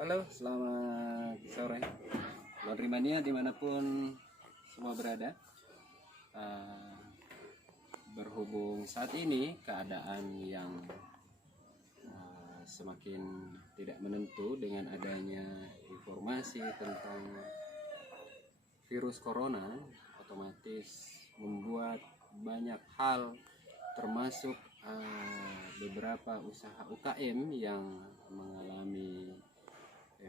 Halo, selamat sore Laundry Mania dimanapun semua berada. Berhubung saat ini keadaan yang semakin tidak menentu dengan adanya informasi tentang virus corona, otomatis membuat banyak hal termasuk beberapa usaha UKM yang mengalami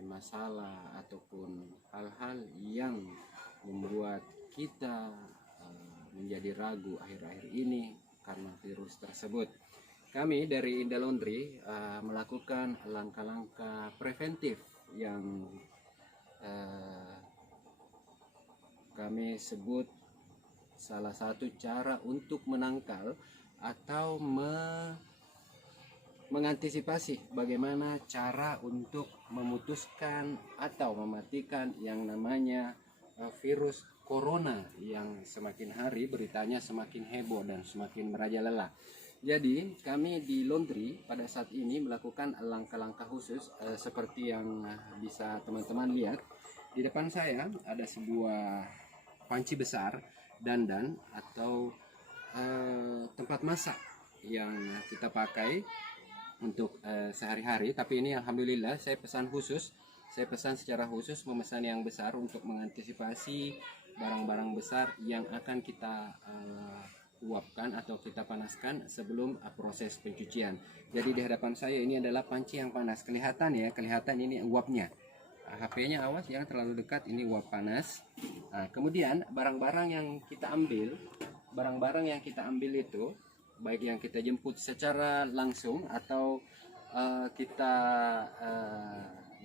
masalah ataupun hal-hal yang membuat kita menjadi ragu akhir-akhir ini karena virus tersebut. Kami dari Indah Laundry melakukan langkah-langkah preventif yang kami sebut salah satu cara untuk menangkal atau mengantisipasi bagaimana cara untuk memutuskan atau mematikan yang namanya virus corona yang semakin hari beritanya semakin heboh dan semakin merajalela. Jadi kami di Laundry pada saat ini melakukan langkah-langkah khusus seperti yang bisa teman-teman lihat. Di depan saya ada sebuah panci besar dandan atau tempat masak yang kita pakai untuk sehari-hari, tapi ini alhamdulillah saya pesan secara khusus memesan yang besar untuk mengantisipasi barang-barang besar yang akan kita uapkan atau kita panaskan sebelum proses pencucian. Jadi di hadapan saya ini adalah panci yang panas, kelihatan ini uapnya. HP-nya awas jangan terlalu dekat, ini uap panas. Kemudian barang-barang yang kita ambil itu baik yang kita jemput secara langsung atau kita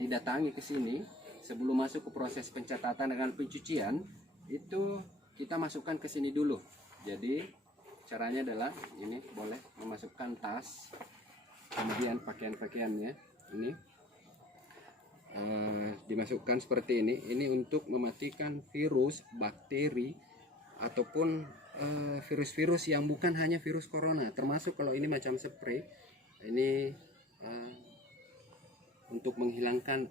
didatangi ke sini sebelum masuk ke proses pencatatan dengan pencucian, itu kita masukkan ke sini dulu. Jadi caranya adalah ini boleh memasukkan tas, kemudian pakaian-pakaiannya ini dimasukkan seperti ini untuk mematikan virus, bakteri ataupun virus-virus yang bukan hanya virus corona, termasuk kalau ini macam spray ini untuk menghilangkan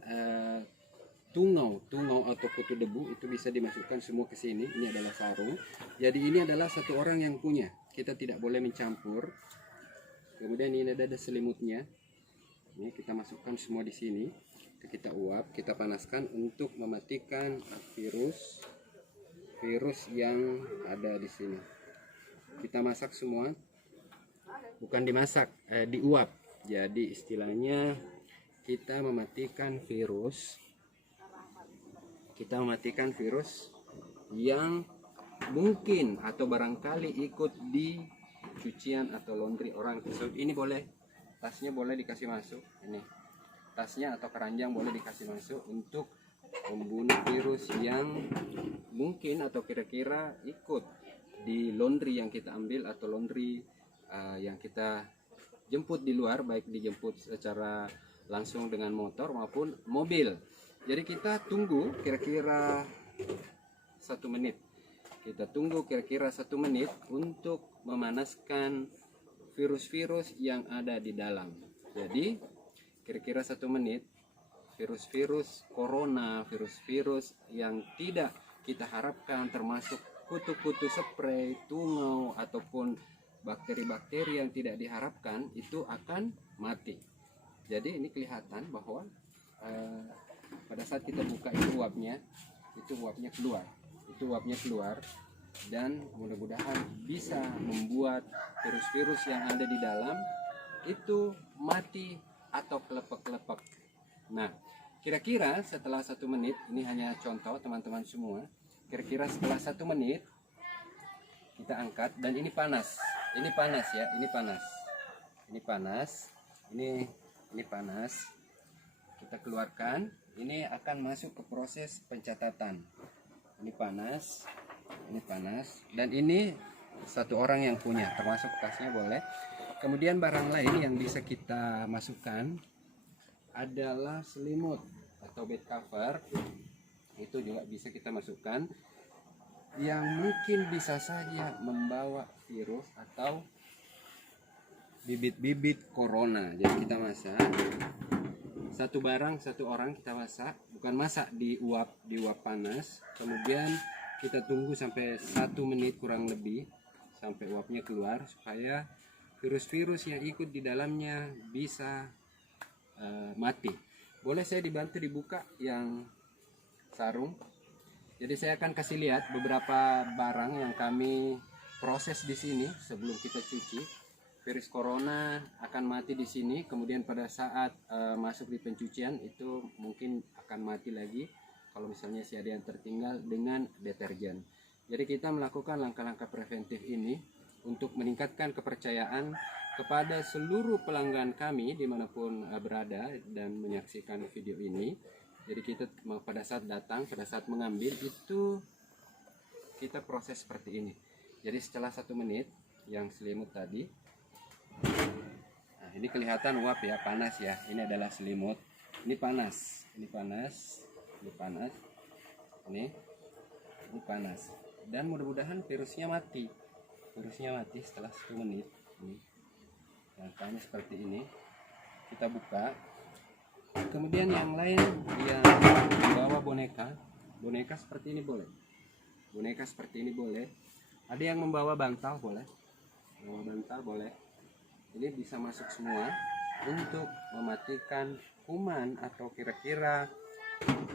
tungau atau kutu debu, itu bisa dimasukkan semua ke sini. Ini adalah sarung, jadi ini adalah satu orang yang punya, kita tidak boleh mencampur. Kemudian ini ada selimutnya, ini kita masukkan semua di sini, kita uap, kita panaskan untuk mematikan virus yang ada di sini. Kita masak semua, bukan dimasak, diuap. Jadi istilahnya kita mematikan virus yang mungkin atau barangkali ikut di cucian atau laundry orang tersebut. Ini boleh, tasnya boleh dikasih masuk, ini tasnya atau keranjang boleh dikasih masuk untuk membunuh virus yang mungkin atau kira-kira ikut di laundry yang kita ambil atau laundry yang kita jemput di luar, baik dijemput secara langsung dengan motor maupun mobil. Jadi kita tunggu kira-kira 1 menit. Kita tunggu kira-kira 1 menit untuk memanaskan virus-virus yang ada di dalam. Jadi kira-kira 1 menit, virus-virus corona, virus-virus yang tidak kita harapkan termasuk kutu-kutu spray, tungau ataupun bakteri-bakteri yang tidak diharapkan itu akan mati. Jadi ini kelihatan bahwa pada saat kita buka itu uapnya keluar, dan mudah-mudahan bisa membuat virus-virus yang ada di dalam itu mati atau kelepek-kelepek. Nah, kira-kira setelah 1 menit, ini hanya contoh teman-teman semua, kira-kira setelah 1 menit kita angkat, dan ini panas ya, ini panas, kita keluarkan, ini akan masuk ke proses pencatatan. Ini panas, dan ini satu orang yang punya, termasuk tasnya boleh. Kemudian barang lain yang bisa kita masukkan adalah selimut atau bed cover, itu juga bisa kita masukkan, yang mungkin bisa saja membawa virus atau bibit-bibit corona. Jadi kita masak satu barang satu orang kita masak, bukan masak di uap panas, kemudian kita tunggu sampai 1 menit kurang lebih sampai uapnya keluar supaya virus-virus yang ikut di dalamnya bisa mati. Boleh saya dibantu dibuka yang sarung? Jadi saya akan kasih lihat beberapa barang yang kami proses di sini sebelum kita cuci. Virus corona akan mati di sini, kemudian pada saat masuk di pencucian itu mungkin akan mati lagi kalau misalnya si ada yang tertinggal dengan deterjen. Jadi kita melakukan langkah-langkah preventif ini untuk meningkatkan kepercayaan kepada seluruh pelanggan kami dimanapun berada dan menyaksikan video ini. Jadi kita pada saat datang, pada saat mengambil itu kita proses seperti ini. Jadi setelah 1 menit yang selimut tadi, nah ini kelihatan uap ya, panas ya. Ini adalah selimut, ini panas, ini panas, ini panas, ini panas. Dan mudah-mudahan virusnya mati setelah 1 menit. Ini langkahnya seperti ini. Kita buka. Kemudian yang lain yang membawa boneka seperti ini boleh. Boneka seperti ini boleh. Ada yang membawa bantal boleh. Membawa bantal boleh. Ini bisa masuk semua untuk mematikan kuman atau kira-kira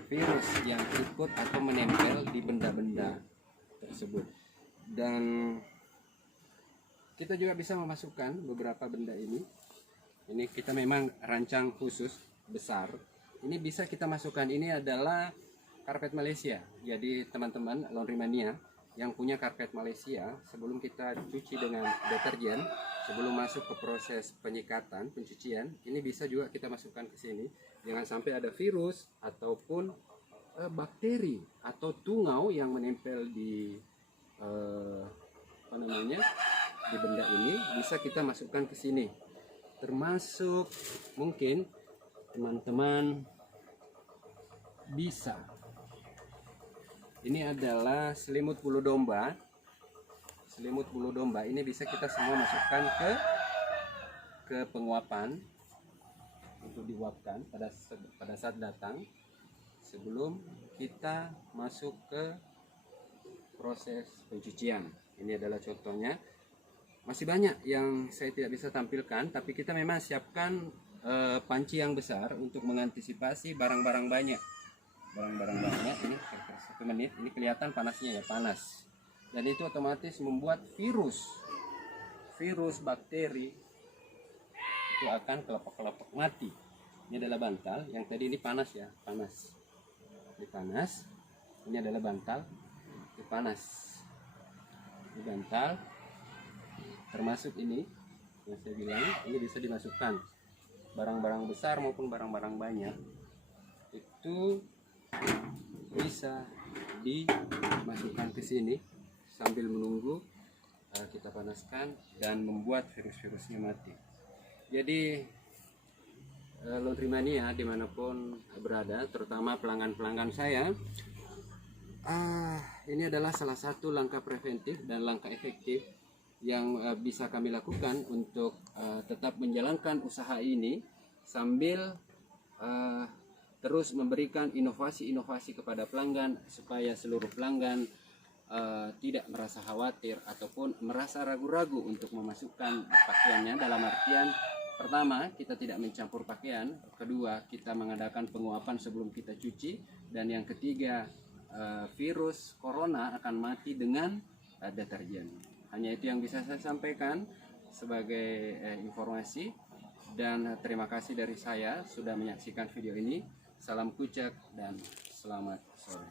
virus yang ikut atau menempel di benda-benda tersebut. Dan kita juga bisa memasukkan beberapa benda ini. Ini kita memang rancang khusus besar. Ini bisa kita masukkan. Ini adalah karpet Malaysia. Jadi teman-teman Laundry Mania yang punya karpet Malaysia, sebelum kita cuci dengan deterjen, sebelum masuk ke proses penyikatan, pencucian, ini bisa juga kita masukkan ke sini. Jangan sampai ada virus ataupun bakteri atau tungau yang menempel di di benda ini, bisa kita masukkan ke sini. Termasuk mungkin teman-teman bisa, ini adalah selimut bulu domba. Selimut bulu domba ini bisa kita semua masukkan ke penguapan untuk diuapkan pada saat datang sebelum kita masuk ke proses pencucian. Ini adalah contohnya. Masih banyak yang saya tidak bisa tampilkan, tapi kita memang siapkan panci yang besar untuk mengantisipasi barang-barang banyak. Ini 1 menit, ini kelihatan panasnya ya, panas. Dan itu otomatis membuat virus, bakteri itu akan kelepek-kelepek mati. Ini adalah bantal, yang tadi ini panas ya, panas. Ini panas, ini adalah bantal, ini panas. Ini bantal, termasuk ini yang saya bilang, ini bisa dimasukkan barang-barang besar maupun barang-barang banyak, itu bisa dimasukkan ke sini sambil menunggu kita panaskan dan membuat virus-virusnya mati. Jadi Laundry Mania dimanapun berada, terutama pelanggan-pelanggan saya, ini adalah salah satu langkah preventif dan langkah efektif yang bisa kami lakukan untuk tetap menjalankan usaha ini sambil terus memberikan inovasi-inovasi kepada pelanggan supaya seluruh pelanggan tidak merasa khawatir ataupun merasa ragu-ragu untuk memasukkan pakaiannya. Dalam artian, pertama, kita tidak mencampur pakaian, kedua, kita mengadakan penguapan sebelum kita cuci, dan yang ketiga, virus corona akan mati dengan deterjen. Hanya itu yang bisa saya sampaikan sebagai informasi, dan terima kasih dari saya sudah menyaksikan video ini. Salam kucek dan selamat sore.